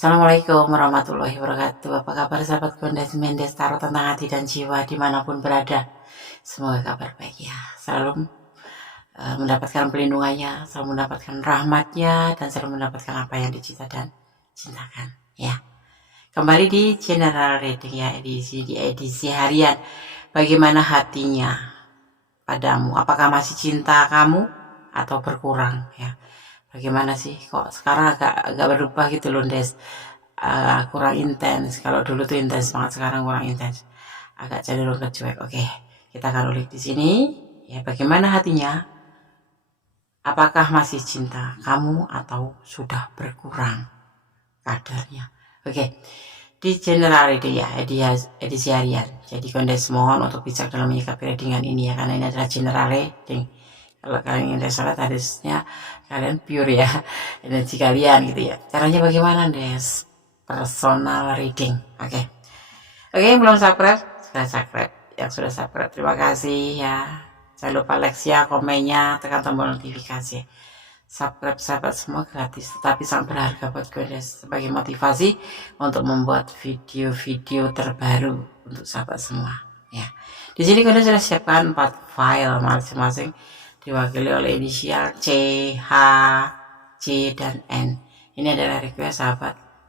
Assalamualaikum warahmatullahi wabarakatuh. Apa kabar sahabat Gondes Mendes Tarot tentang hati dan jiwa dimanapun berada. Semoga kabar baik ya. Selalu mendapatkan pelindungannya, selalu mendapatkan rahmatnya, dan selalu mendapatkan apa yang dicita dan cintakan ya. Kembali di general reading ya, edisi harian. Bagaimana hatinya padamu? Apakah masih cinta kamu atau berkurang ya? Bagaimana sih kok sekarang agak berubah gitu loh Des, kurang intens. Kalau dulu tuh intens banget, sekarang kurang intens, agak cenderung ke cuek. Oke, kita akan ulik di sini ya. Bagaimana hatinya? Apakah masih cinta kamu atau sudah berkurang kadarnya? Oke, di general reading ya, edisi harian. Jadi Gondes mohon untuk bijak dalam menyikapi readingan ini ya, karena ini adalah general reading. Kalau kalian ingin resolat harusnya kalian pure ya, energi kalian gitu ya. Caranya bagaimana Des? Personal reading. Oke, yang belum subscribe sudah subscribe. Yang sudah subscribe terima kasih ya. Jangan lupa like ya, komennya, tekan tombol notifikasi. Subscribe sahabat semua gratis, tetapi sangat berharga buat gue Des, sebagai motivasi untuk membuat video-video terbaru untuk sahabat semua ya. Di sini gue sudah siapkan 4 file masing-masing, diwakili oleh inisial C, H, C, dan N. Ini adalah request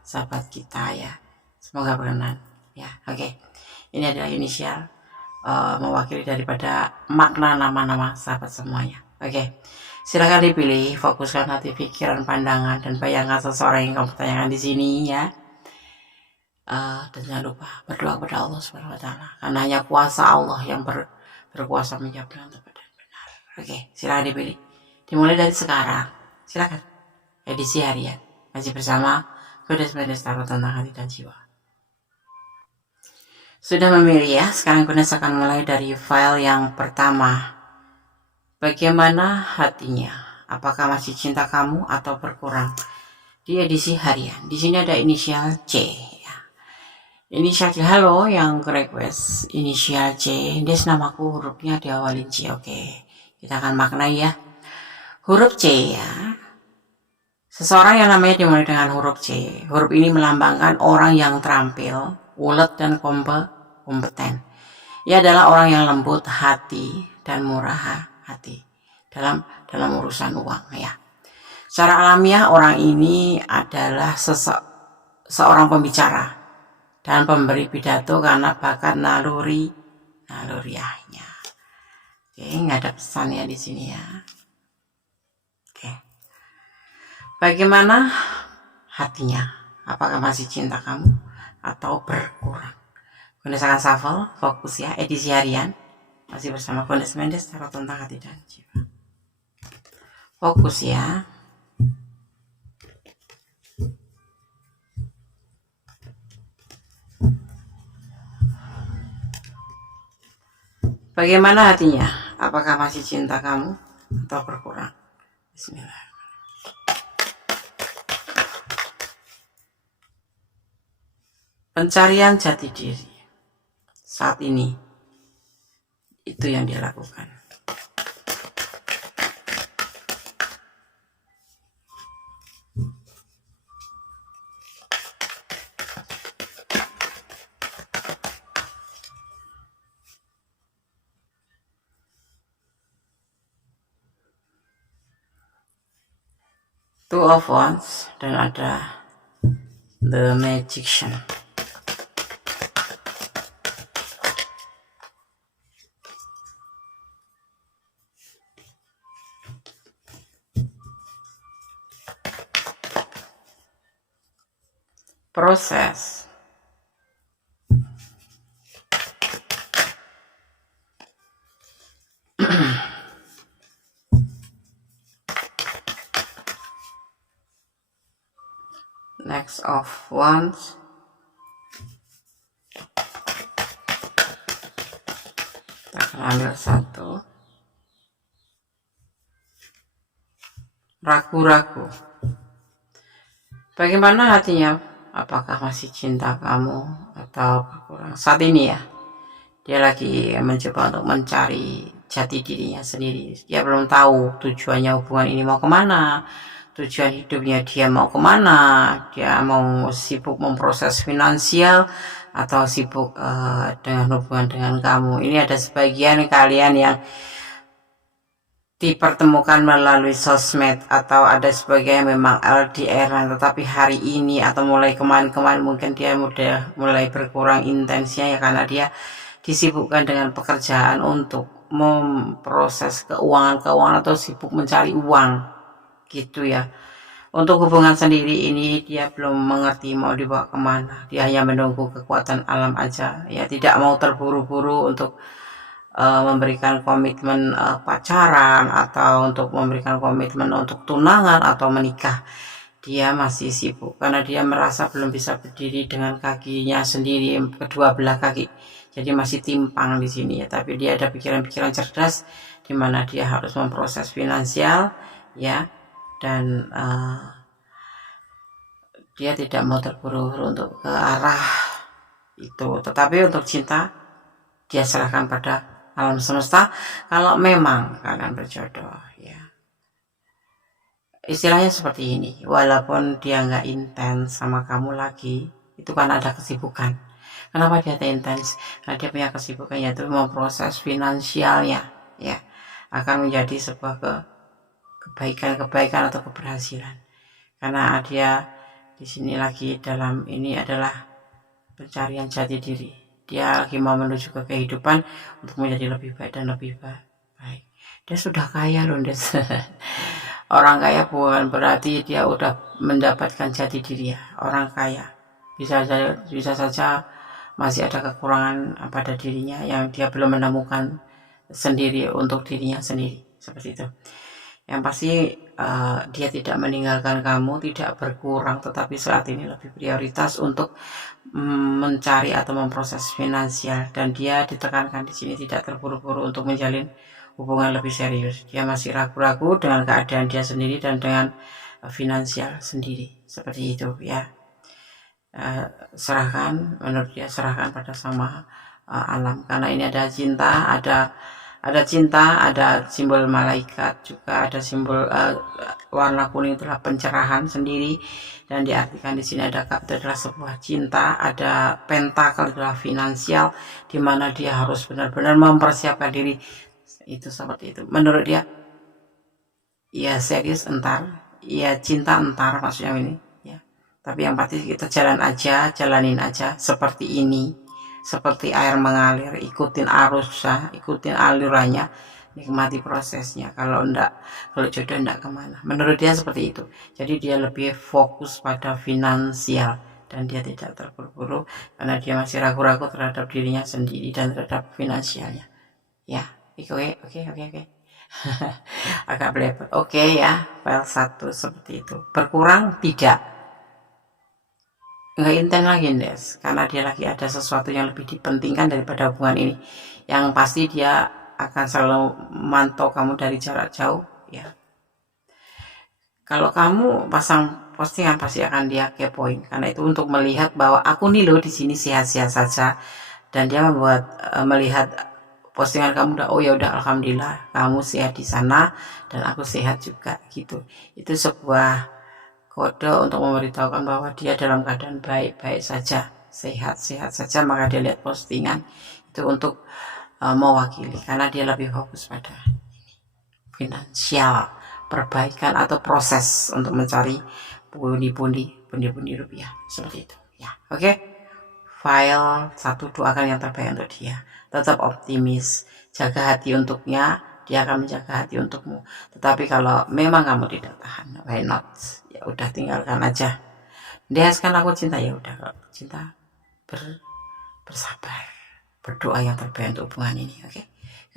sahabat kita ya. Semoga berkenan ya. Oke, ini adalah inisial mewakili daripada makna nama-nama sahabat semuanya. Oke, silakan dipilih, fokuskan hati, pikiran, pandangan, dan bayangkan seseorang yang kamu tanyakan di sini ya. Dan jangan lupa berdoa kepada Allah Subhanahu wa Ta'ala, karena hanya kuasa Allah yang berkuasa menjawab dengan tepat. Oke, silakan dipilih. Dimulai dari sekarang. Silakan. Edisi harian. Masih bersama Gondes Mendes Tarot tentang hati dan jiwa. Sudah memilih ya? Sekarang Gondes akan mulai dari file yang pertama. Bagaimana hatinya? Apakah masih cinta kamu atau berkurang? Di edisi harian. Di sini ada inisial C. Ya. Inisial C. Halo yang request inisial C. Des, namaku hurufnya diawalin C. Oke. Kita akan maknai ya. Huruf C ya. Seseorang yang namanya dimulai dengan huruf C. Huruf ini melambangkan orang yang terampil, ulet, dan kompeten. Ia adalah orang yang lembut hati dan murah hati dalam urusan uang ya. Secara alamiah orang ini adalah seorang pembicara dan pemberi pidato karena bakat naluriahnya. Oke, nggak ada pesan ya di sini ya. Oke, bagaimana hatinya? Apakah masih cinta kamu atau berkurang? Gondes akan shuffle, fokus ya, edisi harian. Masih bersama Gondes Mendes Tarot tentang hati dan jiwa. Fokus ya. Bagaimana hatinya? Apakah masih cinta kamu atau berkurang? Bismillah. Pencarian jati diri saat ini, itu yang dia lakukan. Two of Wands dan ada The Magician. Proses. Next of Wands. Kita akan ambil satu. Ragu-ragu. Bagaimana hatinya? Apakah masih cinta kamu atau berkurang? Saat ini ya, dia lagi mencoba untuk mencari jati dirinya sendiri. Dia belum tahu tujuannya hubungan ini mau kemana, tujuan hidupnya dia mau kemana, dia mau sibuk memproses finansial atau sibuk dengan hubungan dengan kamu. Ini ada sebagian kalian yang dipertemukan melalui sosmed, atau ada sebagian memang LDR, tetapi hari ini atau mulai kemarin-kemarin mungkin dia mulai berkurang intensnya ya, karena dia disibukkan dengan pekerjaan untuk memproses keuangan atau sibuk mencari uang gitu ya. Untuk hubungan sendiri ini dia belum mengerti mau dibawa kemana, dia hanya menunggu kekuatan alam aja ya, tidak mau terburu-buru untuk memberikan komitmen pacaran atau untuk memberikan komitmen untuk tunangan atau menikah. Dia masih sibuk karena dia merasa belum bisa berdiri dengan kakinya sendiri, kedua belah kaki, jadi masih timpang di sini ya. Tapi dia ada pikiran-pikiran cerdas di mana dia harus memproses finansial ya, dan dia tidak mau terburu-buru untuk ke arah itu. Tetapi untuk cinta dia serahkan pada alam semesta kalau memang kalian berjodoh ya. Istilahnya seperti ini, walaupun dia nggak intens sama kamu lagi, itu kan ada kesibukan. Kenapa dia intens? Karena dia punya kesibukan, yaitu memproses finansialnya ya, akan menjadi sebuah kebaikan atau keberhasilan. Karena dia di sini lagi dalam ini adalah pencarian jati diri. Dia lagi mau menuju ke kehidupan untuk menjadi lebih baik dan lebih baik. Dia sudah kaya loh, orang kaya bukan berarti dia udah mendapatkan jati diri ya. Orang kaya bisa saja masih ada kekurangan pada dirinya yang dia belum menemukan sendiri untuk dirinya sendiri, seperti itu. Yang pasti dia tidak meninggalkan kamu, tidak berkurang, tetapi saat ini lebih prioritas untuk mencari atau memproses finansial, dan dia ditekankan di sini tidak terburu-buru untuk menjalin hubungan lebih serius. Dia masih ragu-ragu dengan keadaan dia sendiri dan dengan finansial sendiri, seperti itu ya. Serahkan, menurut dia serahkan pada sama alam, karena ini ada cinta, ada cinta, ada simbol malaikat juga, ada simbol warna kuning itulah pencerahan sendiri, dan diartikan di sini ada cup adalah sebuah cinta, ada pentakel adalah finansial, di mana dia harus benar-benar mempersiapkan diri. Itu seperti itu menurut dia ya. Serius entar ya, cinta entar maksudnya ini ya, tapi yang pasti kita jalanin aja seperti ini, seperti air mengalir, ikutin arusnya, ikutin alirannya, nikmati prosesnya. Kalau jodoh enggak kemana, menurut dia seperti itu. Jadi dia lebih fokus pada finansial dan dia tidak terburu-buru karena dia masih ragu-ragu terhadap dirinya sendiri dan terhadap finansialnya ya. Oke. Agak belepotan. Oke ya, file 1 seperti itu. Berkurang tidak, nggak intens lagi Des, karena dia lagi ada sesuatu yang lebih dipentingkan daripada hubungan ini. Yang pasti dia akan selalu mantau kamu dari jarak jauh ya. Kalau kamu pasang postingan pasti akan dia kepoin, karena itu untuk melihat bahwa aku nih loh di sini sehat-sehat saja, dan dia melihat postingan kamu udah, oh ya udah, alhamdulillah kamu sehat di sana dan aku sehat juga gitu. Itu sebuah kode untuk memberitahukan bahwa dia dalam keadaan baik-baik saja, sehat-sehat saja. Maka dia lihat postingan itu untuk mewakili, karena dia lebih fokus pada finansial, perbaikan atau proses untuk mencari pundi-pundi rupiah, seperti itu ya. Oke. File 1, doakan yang terbaik untuk dia. Tetap optimis, jaga hati untuknya, dia akan menjaga hati untukmu. Tetapi kalau memang kamu tidak tahan, why not? Ya udah, tinggalkan aja. Dia kan aku cinta, ya udah, kalau cinta bersabar, berdoa yang terbaik untuk hubungan ini. Oke.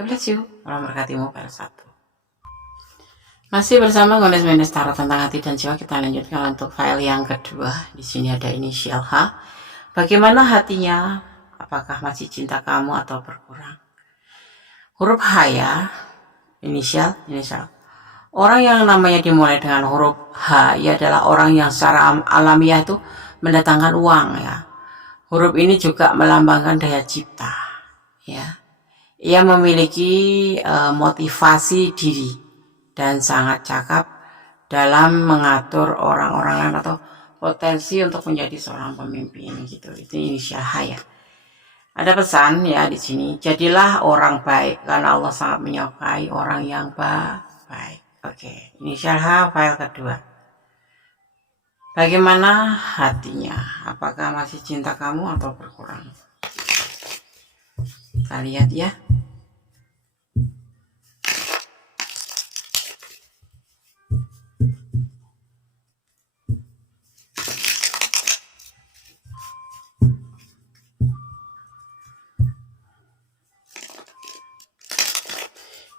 God bless you. Allah memberkatimu. File 1. Masih bersama Gones Mendes Tarot tentang hati dan jiwa. Kita lanjutkan untuk file yang kedua. Di sini ada inisial H. Bagaimana hatinya? Apakah masih cinta kamu atau berkurang? Huruf H ya, inisial. Orang yang namanya dimulai dengan huruf H, ia adalah orang yang secara alamiah itu mendatangkan uang ya. Huruf ini juga melambangkan daya cipta ya. Ia memiliki motivasi diri dan sangat cakap dalam mengatur orang-orang lain atau potensi untuk menjadi seorang pemimpin gitu. Itu inisial H ya. Ada pesan ya di sini, jadilah orang baik karena Allah sangat menyukai orang yang baik. Oke, inisial H, file kedua. Bagaimana hatinya? Apakah masih cinta kamu atau berkurang? Kita lihat ya.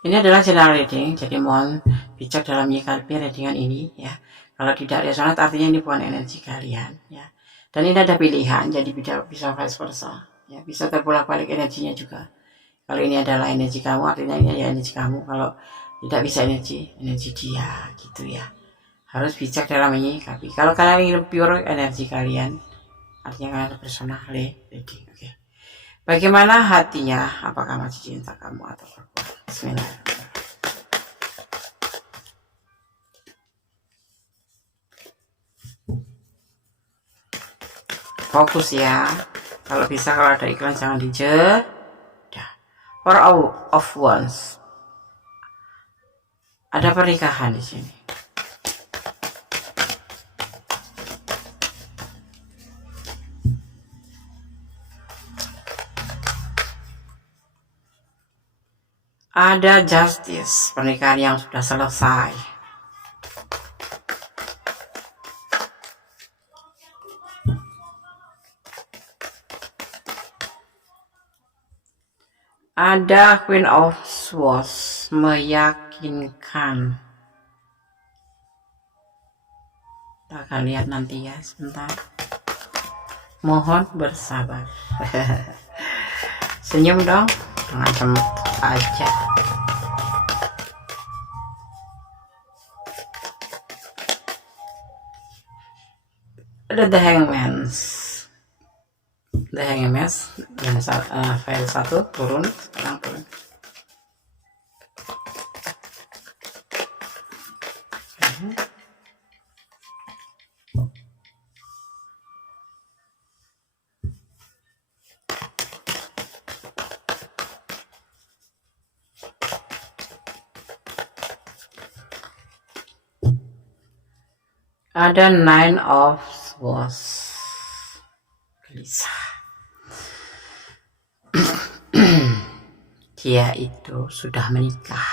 Ini adalah general reading, jadi mohon bijak dalam menyikapi readingan ini ya. Kalau tidak resonat artinya ini bukan energi kalian ya. Dan ini ada pilihan, jadi bisa vice versa ya, bisa terbolak-balik energinya juga. Kalau ini adalah energi kamu artinya ini ya energi kamu, kalau tidak bisa energi dia gitu ya. Harus bijak dalam menyikapi. Kalau kalian ingin pure energi kalian, artinya kalian personal reading. Oke. Bagaimana hatinya? Apakah masih cinta kamu atau berkurang? Bismillahirrahmanirrahim. Fokus ya. Kalau bisa, kalau ada iklan jangan dijeda. Four of Wands. Ada pernikahan di sini. Ada justice, pernikahan yang sudah selesai. Ada Queen of Swords, meyakinkan. Kita akan lihat nanti ya, sebentar. Mohon bersabar. Senyum dong, jangan cemot aja. Ada The Hangman, dan file 1 turun, sekarang turun. Ada Nine of Swords, gelisah. Dia itu sudah menikah.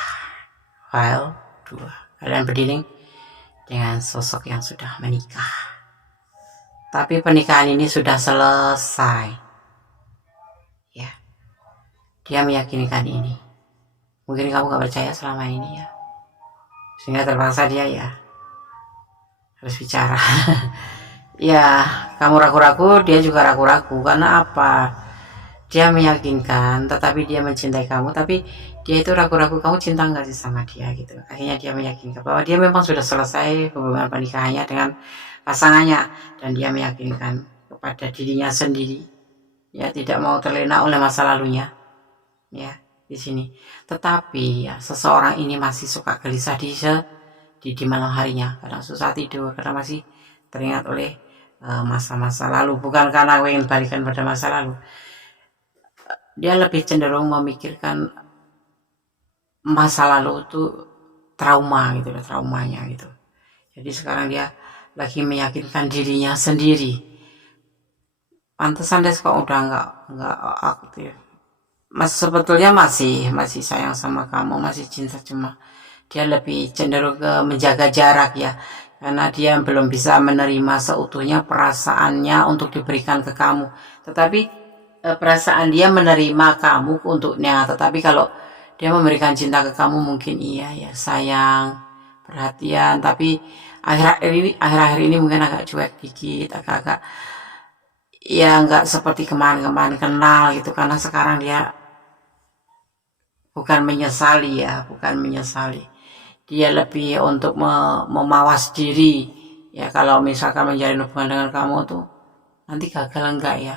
File 2. Kalian berdealing dengan sosok yang sudah menikah. Tapi pernikahan ini sudah selesai. Ya. Dia meyakinkan ini. Mungkin kamu gak percaya selama ini ya. Sehingga terpaksa dia ya harus bicara. Ya, kamu ragu-ragu, dia juga ragu-ragu. Karena apa? Dia meyakinkan, tetapi dia mencintai kamu, tapi dia itu ragu-ragu kamu cinta nggak sih sama dia gitu. Akhirnya dia meyakinkan bahwa dia memang sudah selesai hubungan pernikahannya dengan pasangannya, dan dia meyakinkan kepada dirinya sendiri, ya tidak mau terlena oleh masa lalunya, ya di sini. Tetapi ya seseorang ini masih suka gelisah di malam harinya, kadang susah tidur karena masih teringat oleh masa-masa lalu, bukan karena ingin balikan pada masa lalu. Dia lebih cenderung memikirkan masa lalu itu trauma gitu, traumanya gitu. Jadi sekarang dia lagi meyakinkan dirinya sendiri. Pantesan deh kok udah nggak aktif. Sebetulnya masih sayang sama kamu, masih cinta, cuma dia lebih cenderung ke menjaga jarak ya, karena dia belum bisa menerima seutuhnya perasaannya untuk diberikan ke kamu. Tetapi perasaan dia menerima kamu untuknya, tetapi kalau dia memberikan cinta ke kamu mungkin iya ya, sayang, perhatian, tapi akhir-akhir ini mungkin agak cuek dikit, agak ya nggak seperti kemarin kenal gitu, karena sekarang dia bukan menyesali, dia lebih untuk memawas diri ya. Kalau misalkan menjalin hubungan dengan kamu tuh nanti gagal enggak ya,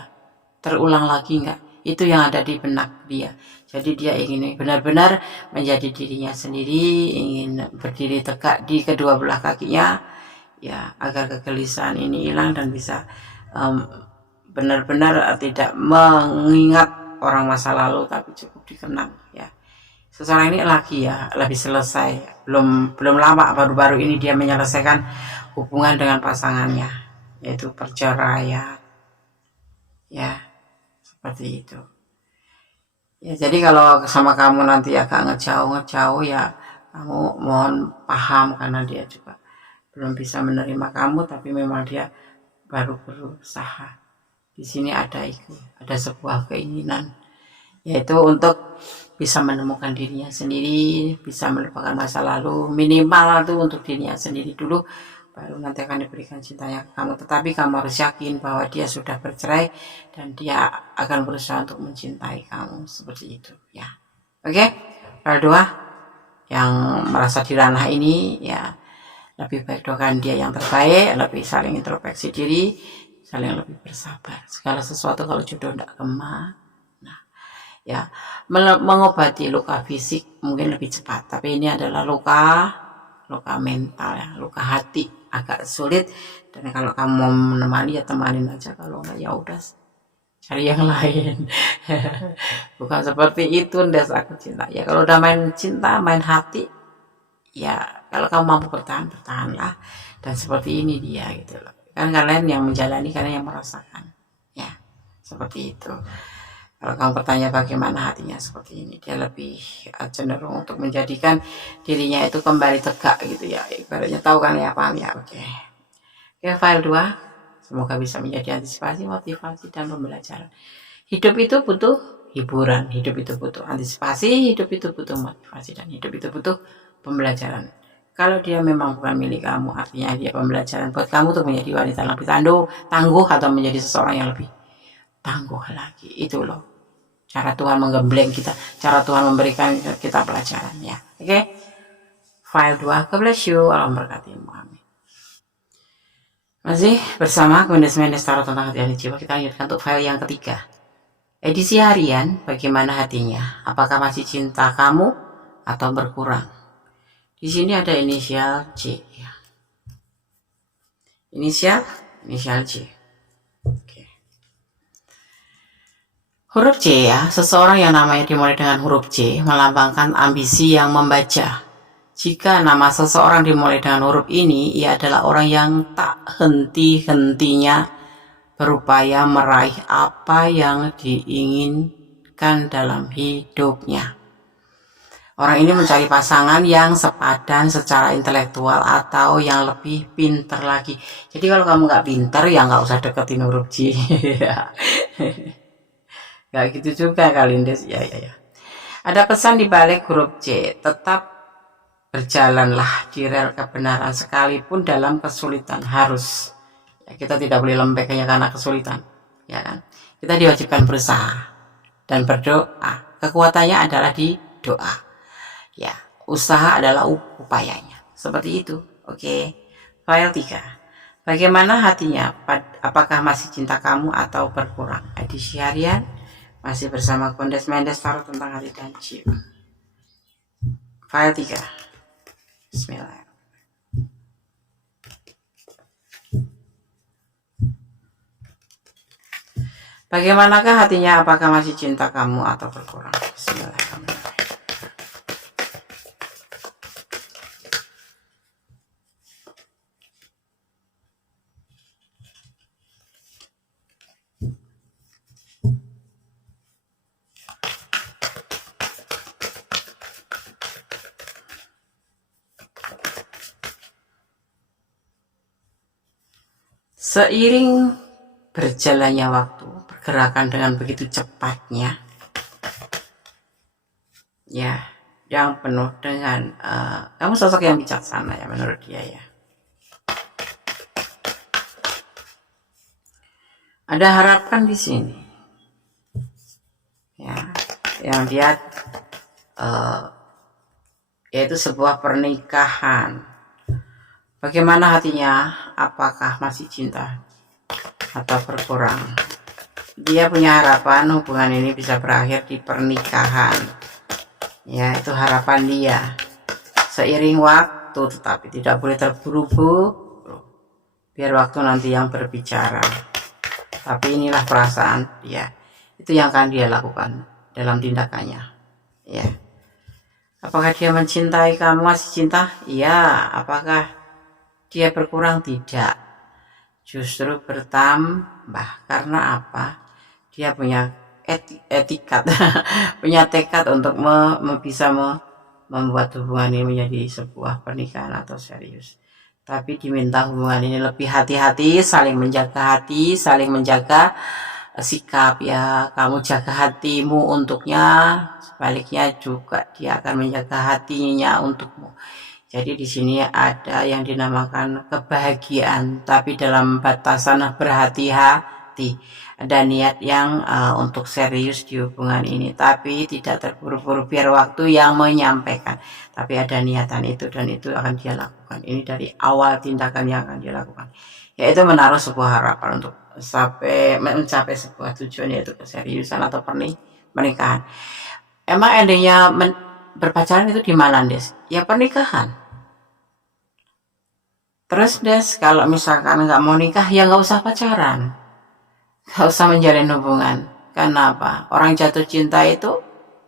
terulang lagi enggak, Itu yang ada di benak dia. Jadi dia ingin benar-benar menjadi dirinya sendiri, ingin berdiri tegak di kedua belah kakinya, ya, agar kegelisahan ini hilang dan bisa benar-benar tidak mengingat orang masa lalu, tapi cukup dikenang, ya. Seseorang ini lagi ya lebih selesai, belum lama, baru-baru ini dia menyelesaikan hubungan dengan pasangannya, yaitu perceraian, ya, seperti itu. Ya, jadi kalau sama kamu nanti agak ngejauh ya kamu mohon paham, karena dia juga belum bisa menerima kamu, tapi memang dia baru berusaha. Di sini ada sebuah keinginan, yaitu untuk bisa menemukan dirinya sendiri, bisa melupakan masa lalu, minimal itu untuk dirinya sendiri dulu, baru nanti akan diberikan cintanya ke kamu. Tetapi kamu harus yakin bahwa dia sudah bercerai dan dia akan berusaha untuk mencintai kamu, seperti itu, ya. Oke, hal dua, yang merasa di ranah ini, ya, lebih baik doakan dia yang terbaik, lebih saling introspeksi diri, saling lebih bersabar. Segala sesuatu kalau jodoh tidak kemana, ya, mengobati luka fisik mungkin lebih cepat, tapi ini adalah luka mental, ya, luka hati, agak sulit. Dan kalau kamu mau menemani ya temanin aja, kalau enggak ya udah cari yang lain. Bukan seperti itu ndas aku cinta, ya. Kalau udah main cinta, main hati, ya kalau kamu mampu bertahanlah. Dan seperti ini dia, gitu loh, kan kalian yang menjalani, kalian yang merasakan, ya, seperti itu. Kalau kamu bertanya bagaimana hatinya, seperti ini, dia lebih cenderung untuk menjadikan dirinya itu kembali tegak, gitu ya, ibaratnya, tahu kan ya, paham ya. Oke, file 2, semoga bisa menjadi antisipasi, motivasi, dan pembelajaran. Hidup itu butuh hiburan, hidup itu butuh antisipasi, hidup itu butuh motivasi, dan hidup itu butuh pembelajaran. Kalau dia memang bukan milik kamu, artinya dia pembelajaran buat kamu untuk menjadi wanita yang lebih tangguh, atau menjadi seseorang yang lebih tangguh lagi. Itu loh cara Tuhan menggembleng kita, cara Tuhan memberikan kita pelajaran, ya. Oke, file 2, God bless you, Allah memberkatimu, amin. Masih bersama Gundes Mendes Tarot tentang hati dan jiwa. Kita lanjutkan untuk file yang ketiga, edisi harian. Bagaimana hatinya? Apakah masih cinta kamu atau berkurang? Di sini ada inisial C, ya. Inisial C. Oke. Huruf C, ya. Seseorang yang namanya dimulai dengan huruf C melambangkan ambisi yang membaca. Jika nama seseorang dimulai dengan huruf ini, ia adalah orang yang tak henti-hentinya berupaya meraih apa yang diinginkan dalam hidupnya. Orang ini mencari pasangan yang sepadan secara intelektual atau yang lebih pintar lagi. Jadi kalau kamu nggak pintar, ya nggak usah deketin huruf C. Nggak gitu juga kali, Des. Ya. Ada pesan di balik huruf C. Tetap berjalanlah di rel kebenaran sekalipun dalam kesulitan. Harus, ya, kita tidak boleh lembek hanya karena kesulitan, ya kan. Kita diwajibkan berusaha dan berdoa. Kekuatannya adalah di doa, ya. Usaha adalah upayanya, seperti itu. Oke, file 3, bagaimana hatinya? Apakah masih cinta kamu atau berkurang? Edisi harian, masih bersama Gundes Mendes Tarot tentang hati dan jiwa. File 3, bismillah. Bagaimanakah hatinya? Apakah masih cinta kamu atau berkurang? Bismillahirrahmanirrahim. Seiring berjalannya waktu, pergerakan dengan begitu cepatnya, ya, yang penuh dengan kamu sosok yang bijaksana, ya, menurut dia, ya. Ada harapan di sini, ya, yang dia yaitu sebuah pernikahan. Bagaimana hatinya? Apakah masih cinta atau berkurang? dia punya harapan hubungan ini bisa berakhir di pernikahan. Ya, itu harapan dia. Seiring waktu, tetapi tidak boleh terburu-buru. Biar waktu nanti yang berbicara. Tapi inilah perasaan dia. Itu yang akan dia lakukan dalam tindakannya. Ya. Apakah dia mencintai kamu, masih cinta? Iya. Apakah dia berkurang? Tidak. Justru bertambah. Karena apa? Dia punya etikat, punya tekad untuk bisa membuat hubungan ini menjadi sebuah pernikahan atau serius. Tapi diminta hubungan ini lebih hati-hati, saling menjaga hati, saling menjaga sikap ya. Kamu jaga hatimu untuknya, sebaliknya juga dia akan menjaga hatinya untukmu. Jadi di sini ada yang dinamakan kebahagiaan, tapi dalam batasan berhati-hati. Ada niat yang untuk serius di hubungan ini, tapi tidak terburu-buru, biar waktu yang menyampaikan. Tapi ada niatan itu, dan itu akan dia lakukan. Ini dari awal tindakan yang akan dia lakukan, yaitu menaruh sebuah harapan untuk sampai mencapai sebuah tujuan, yaitu keseriusan atau pernikahan. Emang endingnya berpacaran itu di mana, Des? Ya pernikahan. Terus Des, kalau misalkan nggak mau nikah, ya nggak usah pacaran, nggak usah menjalin hubungan. Karena apa? Orang jatuh cinta itu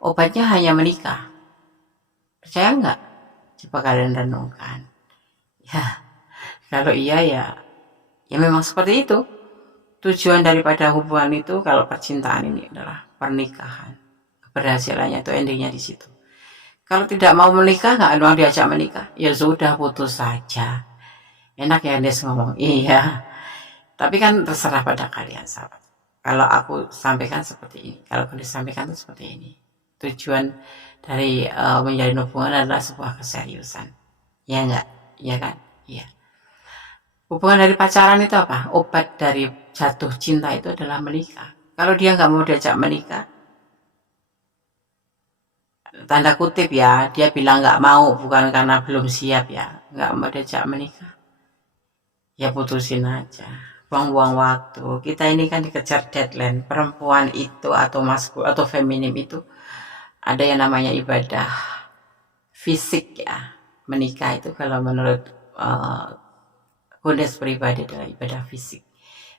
obatnya hanya menikah. Percaya nggak? Coba kalian renungkan. Ya, kalau iya ya memang seperti itu. Tujuan daripada hubungan itu, kalau percintaan ini adalah pernikahan. Keberhasilannya itu endingnya di situ. Kalau tidak mau menikah, nggak ada orang diajak menikah, ya sudah, putus saja. Enak ya Des ngomong, iya. Tapi kan terserah pada kalian, sahabat. Kalau aku sampaikan seperti ini, kalau kalian sampaikan itu seperti ini. Tujuan dari menjalin hubungan adalah sebuah keseriusan. Ya enggak? Iya kan? Iya. Hubungan dari pacaran itu apa? Obat dari jatuh cinta itu adalah menikah. Kalau dia nggak mau diajak menikah, tanda kutip ya, dia bilang nggak mau, bukan karena belum siap ya, nggak mau diajak menikah, ya putusin aja, buang-buang waktu. Kita ini kan dikejar deadline. Perempuan itu atau maskul atau feminim itu ada yang namanya ibadah fisik ya. Menikah itu kalau menurut Godes pribadi adalah ibadah fisik.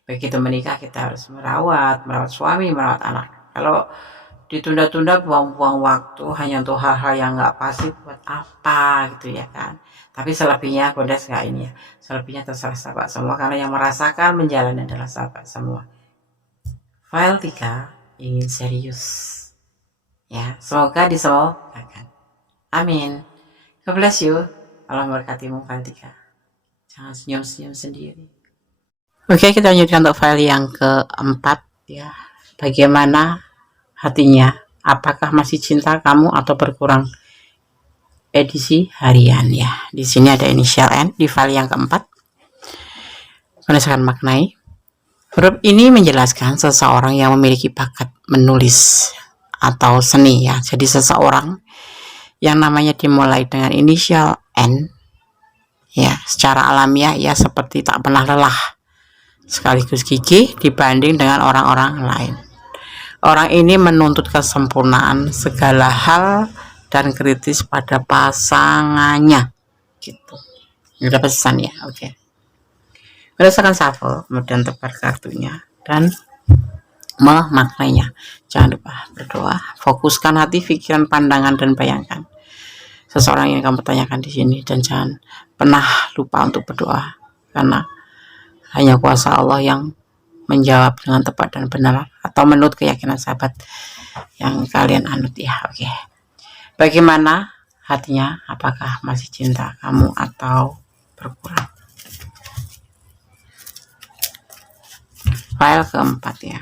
Begitu menikah kita harus merawat suami, merawat anak. Kalau ditunda-tunda, buang-buang waktu hanya untuk hal-hal yang nggak pasti, buat apa gitu ya kan. Tapi selebihnya Godes nggak ini ya, selebihnya terserah sahabat semua, karena yang merasakan menjalani adalah sahabat semua. File 3 ingin serius ya, semoga disemogakan, amin. God bless you, Allah memberkatimu. File 3, jangan senyum-senyum sendiri. Oke, kita lanjutkan untuk file yang keempat ya. Bagaimana hatinya? Apakah masih cinta kamu atau berkurang? Edisi harian ya. Di sini ada inisial N di file yang keempat. Berdasarkan maknai, huruf ini menjelaskan seseorang yang memiliki bakat menulis atau seni ya. Jadi seseorang yang namanya dimulai dengan inisial N ya, secara alamiah ya seperti tak pernah lelah, sekaligus gigih dibanding dengan orang-orang lain. Orang ini menuntut kesempurnaan segala hal dan kritis pada pasangannya gitu. Ini dapat pesan ya. Oke. Berdasarkan shuffle, kemudian tebar kartunya dan memaknainya. Jangan lupa berdoa, fokuskan hati, pikiran, pandangan, dan bayangkan seseorang yang kamu tanyakan di sini, dan jangan pernah lupa untuk berdoa, karena hanya kuasa Allah yang menjawab dengan tepat dan benar atau menurut keyakinan sahabat yang kalian anut ya. Oke. Bagaimana hatinya? Apakah masih cinta kamu atau berkurang? File keempat ya.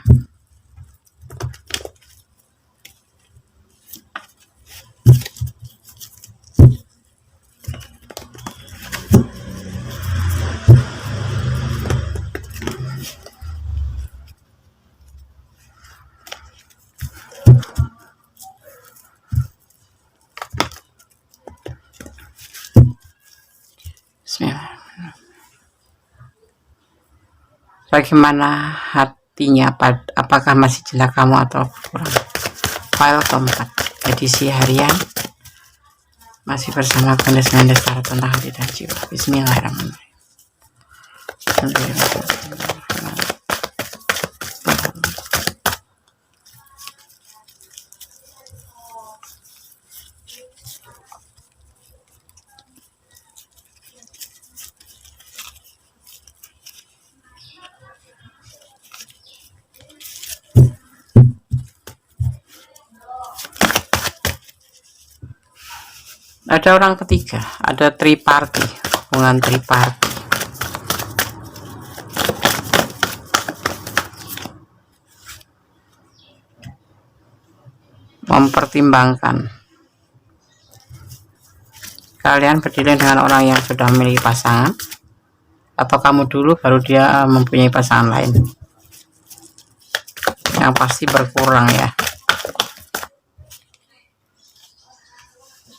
Bagaimana artinya apakah masih cinta kamu atau kurang. File keempat, edisi harian, masih bersama Kandes Mendes Tarot tentang hati dan jiwa. Bismillahirrahmanirrahim. Ada orang ketiga, ada triparty, hubungan triparty. Mempertimbangkan. Kalian berdiri dengan orang yang sudah memiliki pasangan, atau kamu dulu baru dia mempunyai pasangan lain. Yang pasti berkurang ya.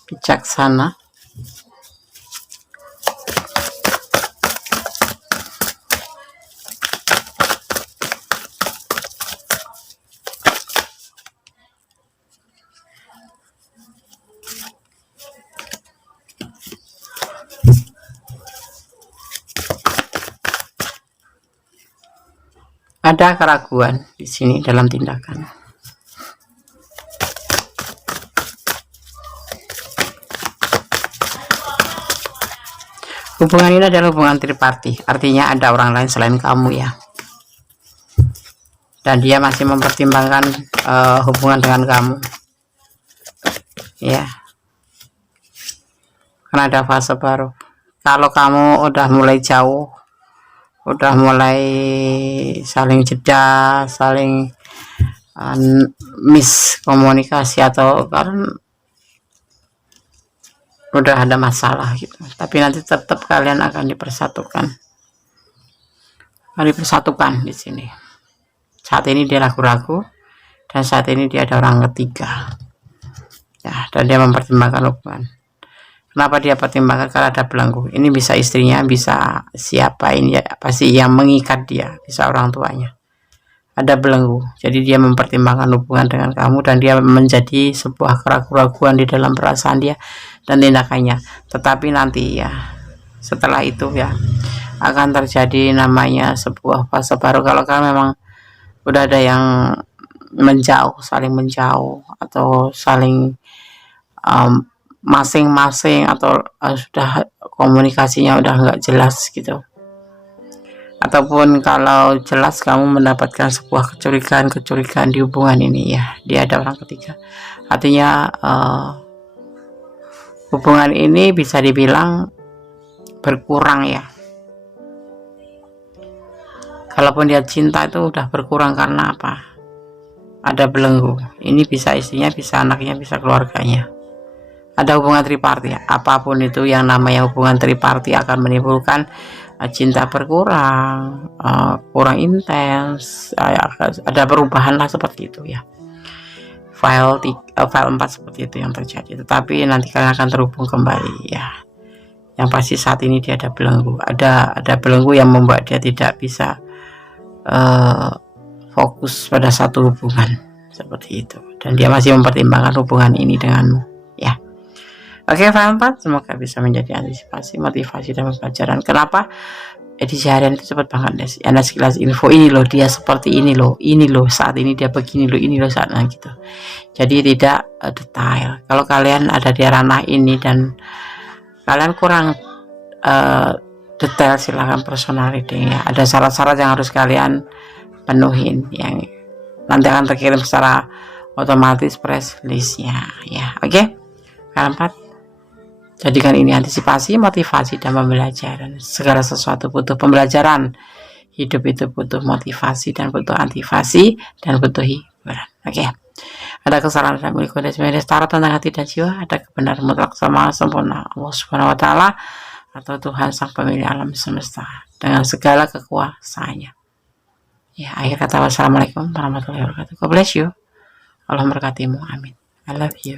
Bijaksana. Ada keraguan di sini dalam tindakan. Hubungan ini adalah hubungan triparty, artinya ada orang lain selain kamu ya. Dan dia masih mempertimbangkan hubungan dengan kamu. Ya. Karena ada fase baru. Kalau kamu udah mulai jauh, udah mulai saling jeda, saling miskomunikasi atau karena udah ada masalah gitu, tapi nanti tetap kalian akan dipersatukan di sini. Saat ini dia ragu-ragu dan saat ini dia ada orang ketiga ya, dan dia mempertimbangkan hubungan. Kenapa dia pertimbangkan? Karena ada belenggu. Ini bisa istrinya, bisa siapa ini ya, pasti yang mengikat dia, bisa orang tuanya. Ada belenggu, jadi dia mempertimbangkan hubungan dengan kamu dan dia menjadi sebuah keraguan di dalam perasaan dia dan tindakannya. Tetapi nanti ya setelah itu ya akan terjadi namanya sebuah fase baru. Kalau kalian memang udah ada yang menjauh, saling menjauh atau saling masing-masing atau sudah komunikasinya udah nggak jelas gitu, ataupun kalau jelas kamu mendapatkan sebuah kecurigaan di hubungan ini ya, dia ada orang ketiga, artinya hubungan ini bisa dibilang berkurang ya. Kalaupun dia cinta itu udah berkurang karena apa? Ada belenggu. Ini bisa istrinya, bisa anaknya, bisa keluarganya. Ada hubungan triparty ya. Apapun itu yang namanya hubungan triparty akan menimbulkan cinta berkurang, kurang intens, ada perubahan lah seperti itu ya. File 4 seperti itu yang terjadi, tetapi nanti kalian akan terhubung kembali ya. Yang pasti saat ini dia ada belenggu, ada belenggu yang membuat dia tidak bisa fokus pada satu hubungan seperti itu, dan dia masih mempertimbangkan hubungan ini denganmu ya. Oke, file 4 semoga bisa menjadi antisipasi, motivasi, dan pembelajaran. Kenapa edisi harian itu cepat banget guys? Ada sekilas info, ini loh dia seperti ini loh saat ini dia begini loh, ini loh saat gitu. Jadi tidak detail. Kalau kalian ada di ranah ini dan kalian kurang detail, silahkan personal reading ya. Ada syarat-syarat yang harus kalian penuhin yang nanti akan terkirim secara otomatis press listnya ya. Oke, file 4. Jadikan ini antisipasi, motivasi, dan pembelajaran. Segala sesuatu butuh pembelajaran. Hidup itu butuh motivasi dan butuh antisipasi dan butuh hiburan. Oke. Ada kesalahan dan milik Kandes Mendes Tarot tentang hati dan jiwa. Ada kebenaran mutlak sama sempurna Allah Subhanahu Wa Taala atau Tuhan Sang Pemilik alam semesta dengan segala kekuasaannya. Ya, akhir kata wassalamualaikum warahmatullahi wabarakatuh. God bless you. Allah memberkatimu. Amin. I love you.